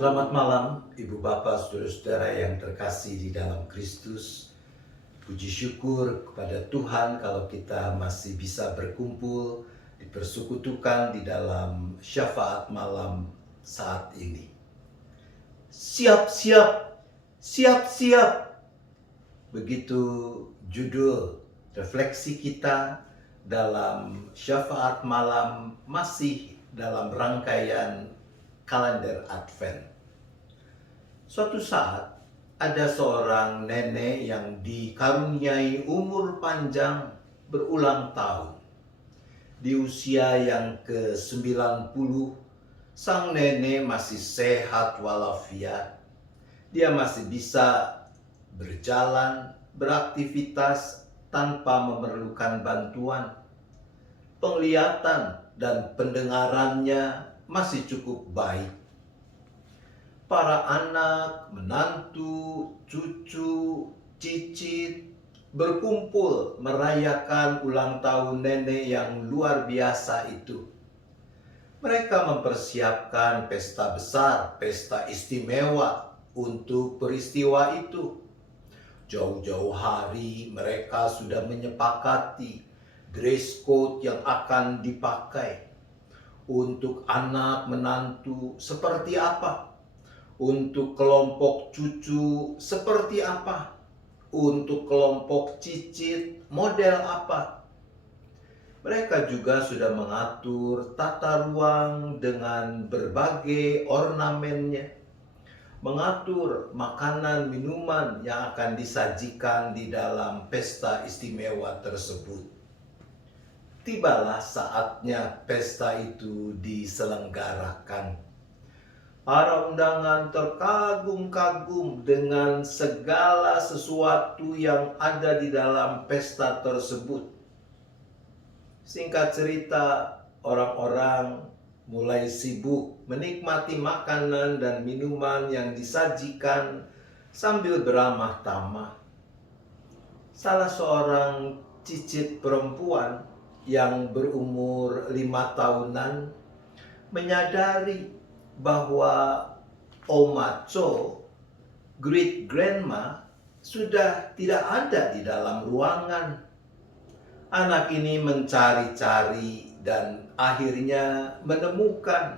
Selamat malam, Ibu Bapak, Saudara-saudara yang terkasih di dalam Kristus. Puji syukur kepada Tuhan kalau kita masih bisa berkumpul, dipersekutukan di dalam syafaat malam saat ini. Siap-siap, siap-siap. Begitu judul refleksi kita dalam syafaat malam masih dalam rangkaian kalender Advent. Suatu saat ada seorang nenek yang dikaruniai umur panjang berulang tahun. Di usia yang ke-90, sang nenek masih sehat walafiat. Dia masih bisa berjalan, beraktivitas tanpa memerlukan bantuan. Penglihatan dan pendengarannya masih cukup baik. Para anak, menantu, cucu, cicit berkumpul merayakan ulang tahun nenek yang luar biasa itu. Mereka mempersiapkan pesta besar, pesta istimewa untuk peristiwa itu. Jauh-jauh hari mereka sudah menyepakati dress code yang akan dipakai. Untuk anak menantu seperti apa? Untuk kelompok cucu seperti apa? Untuk kelompok cicit model apa? Mereka juga sudah mengatur tata ruang dengan berbagai ornamennya. Mengatur makanan minuman yang akan disajikan di dalam pesta istimewa tersebut. Tibalah saatnya pesta itu diselenggarakan. Para undangan terkagum-kagum dengan segala sesuatu yang ada di dalam pesta tersebut. Singkat cerita, orang-orang mulai sibuk menikmati makanan dan minuman yang disajikan sambil beramah tamah. Salah seorang cicit perempuan yang berumur 5 tahunan menyadari bahwa Oma Cho, great grandma, sudah tidak ada di dalam ruangan. Anak ini mencari-cari dan akhirnya menemukan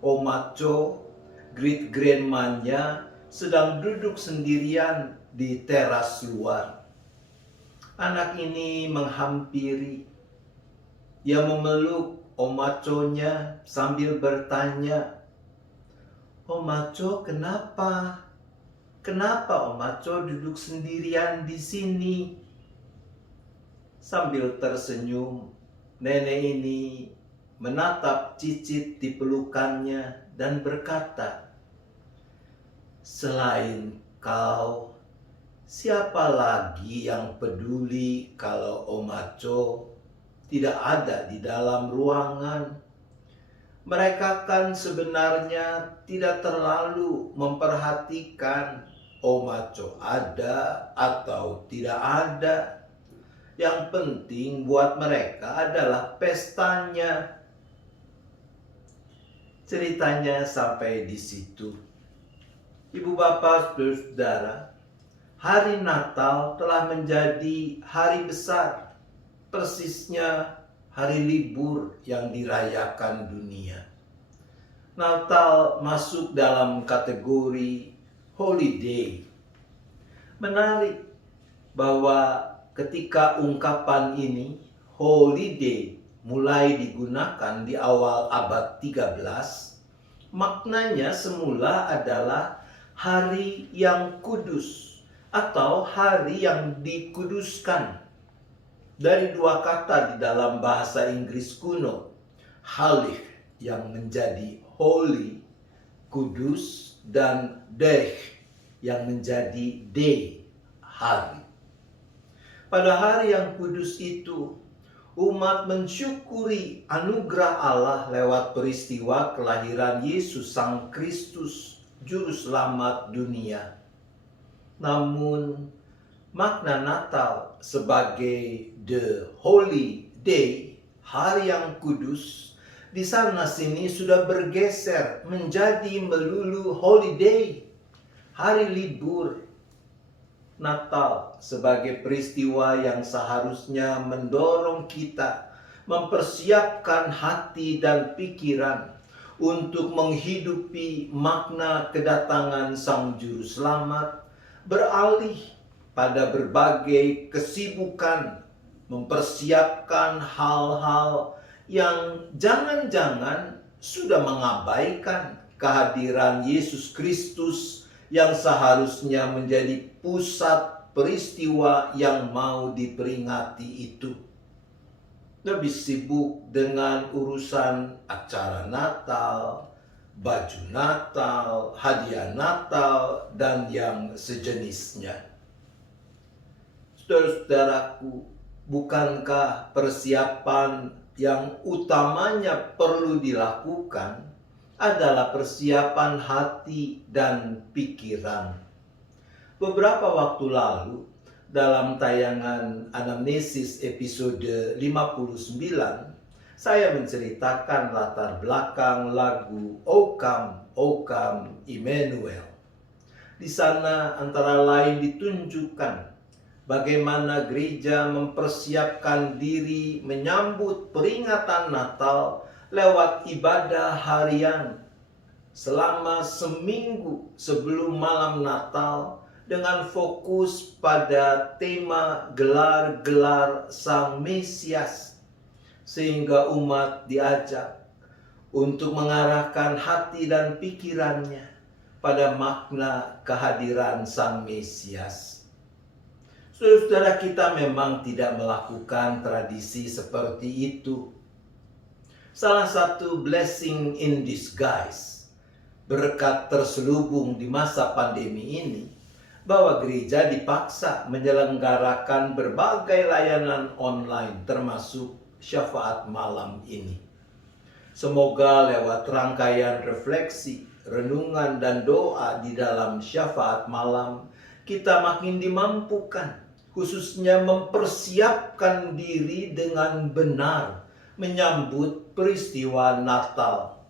Oma Cho, great grandmanya, sedang duduk sendirian di teras luar. Anak ini menghampiri. Ia memeluk Oma Cho-nya sambil bertanya, "Oma Cho, kenapa? Kenapa Oma Cho duduk sendirian di sini?" Sambil tersenyum, nenek ini menatap cicit di pelukannya dan berkata, "Selain kau, siapa lagi yang peduli kalau Oma Cho tidak ada di dalam ruangan? Mereka kan sebenarnya tidak terlalu memperhatikan Oma Cho ada atau tidak ada. Yang penting buat mereka adalah pestanya." Ceritanya sampai di situ. Ibu bapak, saudara, hari Natal telah menjadi hari besar, persisnya hari libur yang dirayakan dunia. Natal masuk dalam kategori holiday. Menarik bahwa ketika ungkapan ini, holiday, mulai digunakan di awal abad 13, maknanya semula adalah hari yang kudus atau hari yang dikuduskan. Dari dua kata di dalam bahasa Inggris kuno, halih yang menjadi holy, kudus, dan deh yang menjadi day, hari. Pada hari yang kudus itu, umat mensyukuri anugerah Allah lewat peristiwa kelahiran Yesus Sang Kristus, Juru Selamat dunia. Namun, makna Natal sebagai the holy day, hari yang kudus, di sana sini sudah bergeser menjadi melulu holiday, hari libur. Natal sebagai peristiwa yang seharusnya mendorong kita mempersiapkan hati dan pikiran untuk menghidupi makna kedatangan Sang Juru Selamat, beralih pada berbagai kesibukan mempersiapkan hal-hal yang jangan-jangan sudah mengabaikan kehadiran Yesus Kristus yang seharusnya menjadi pusat peristiwa yang mau diperingati itu. Lebih sibuk dengan urusan acara Natal, baju Natal, hadiah Natal, dan yang sejenisnya. Saudara-saudaraku, bukankah persiapan yang utamanya perlu dilakukan adalah persiapan hati dan pikiran? Beberapa waktu lalu, dalam tayangan Anamnesis episode 59, saya menceritakan latar belakang lagu O Come, O Come Emmanuel. Di sana antara lain ditunjukkan bagaimana gereja mempersiapkan diri menyambut peringatan Natal lewat ibadah harian selama seminggu sebelum malam Natal dengan fokus pada tema gelar-gelar Sang Mesias, sehingga umat diajak untuk mengarahkan hati dan pikirannya pada makna kehadiran Sang Mesias. Saudara, kita memang tidak melakukan tradisi seperti itu. Salah satu blessing in disguise, berkat terselubung di masa pandemi ini, bahwa gereja dipaksa menyelenggarakan berbagai layanan online termasuk syafaat malam ini. Semoga lewat rangkaian refleksi, renungan, dan doa di dalam syafaat malam, kita makin dimampukan, khususnya mempersiapkan diri dengan benar menyambut peristiwa Natal.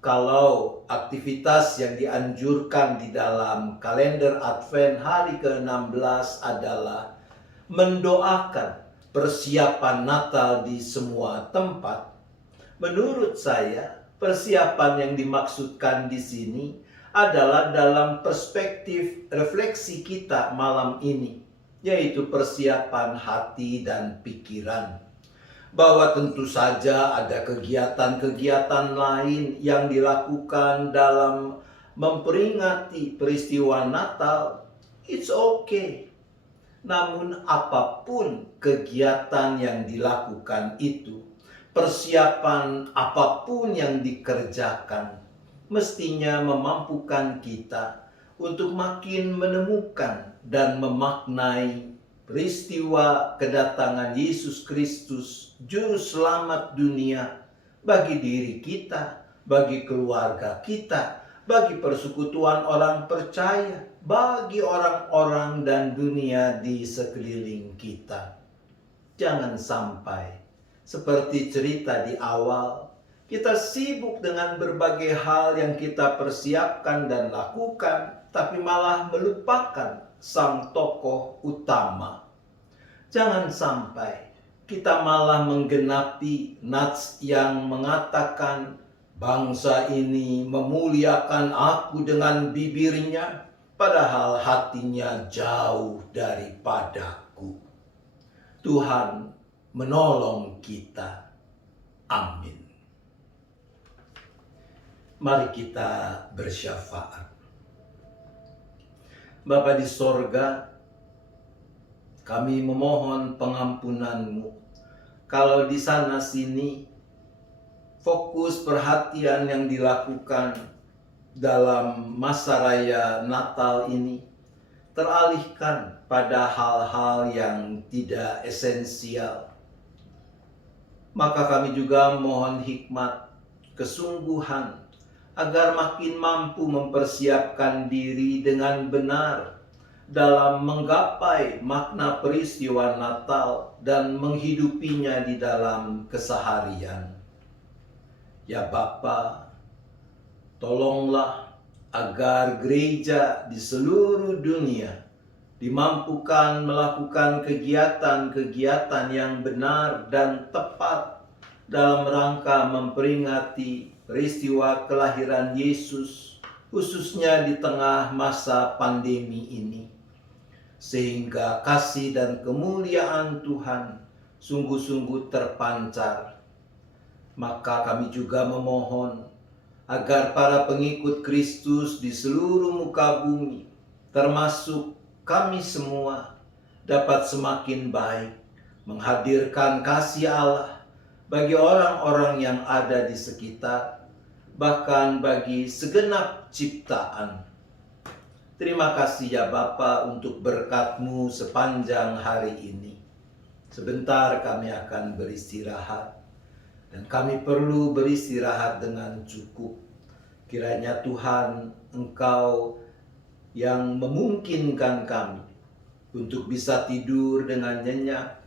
Kalau aktivitas yang dianjurkan di dalam kalender Advent hari ke-16 adalah mendoakan persiapan Natal di semua tempat, menurut saya persiapan yang dimaksudkan di sini adalah dalam perspektif refleksi kita malam ini, yaitu persiapan hati dan pikiran. Bahwa tentu saja ada kegiatan-kegiatan lain yang dilakukan dalam memperingati peristiwa Natal, it's okay. Namun apapun kegiatan yang dilakukan itu, persiapan apapun yang dikerjakan, mestinya memampukan kita untuk makin menemukan dan memaknai peristiwa kedatangan Yesus Kristus, Juru Selamat dunia, bagi diri kita, bagi keluarga kita, bagi persekutuan orang percaya, bagi orang-orang dan dunia di sekeliling kita. Jangan sampai, seperti cerita di awal, kita sibuk dengan berbagai hal yang kita persiapkan dan lakukan, tapi malah melupakan sang tokoh utama. Jangan sampai kita malah menggenapi nats yang mengatakan bangsa ini memuliakan aku dengan bibirnya, padahal hatinya jauh daripadaku. Tuhan menolong kita. Amin. Mari kita bersyafaat. Bapa di sorga, kami memohon pengampunan-Mu. Kalau di sana sini fokus perhatian yang dilakukan dalam masa raya Natal ini teralihkan pada hal-hal yang tidak esensial, maka kami juga mohon hikmat, kesungguhan, agar makin mampu mempersiapkan diri dengan benar dalam menggapai makna peristiwa Natal dan menghidupinya di dalam keseharian. Ya Bapa, tolonglah agar gereja di seluruh dunia dimampukan melakukan kegiatan-kegiatan yang benar dan tepat dalam rangka memperingati peristiwa kelahiran Yesus, khususnya di tengah masa pandemi ini. Sehingga kasih dan kemuliaan Tuhan sungguh-sungguh terpancar. Maka kami juga memohon agar para pengikut Kristus di seluruh muka bumi, termasuk kami semua, dapat semakin baik menghadirkan kasih Allah bagi orang-orang yang ada di sekitar, bahkan bagi segenap ciptaan. Terima kasih ya Bapa untuk berkat-Mu sepanjang hari ini. Sebentar kami akan beristirahat, dan kami perlu beristirahat dengan cukup. Kiranya Tuhan, Engkau yang memungkinkan kami untuk bisa tidur dengan nyenyak,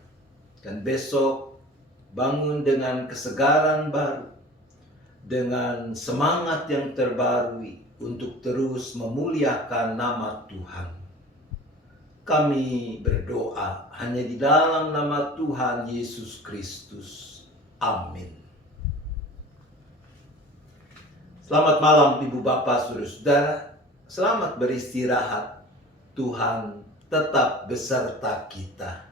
dan besok bangun dengan kesegaran baru, dengan semangat yang terbarui untuk terus memuliakan nama Tuhan. Kami berdoa hanya di dalam nama Tuhan Yesus Kristus. Amin. Selamat malam Ibu Bapak Saudara-saudara. Selamat beristirahat. Tuhan tetap beserta kita.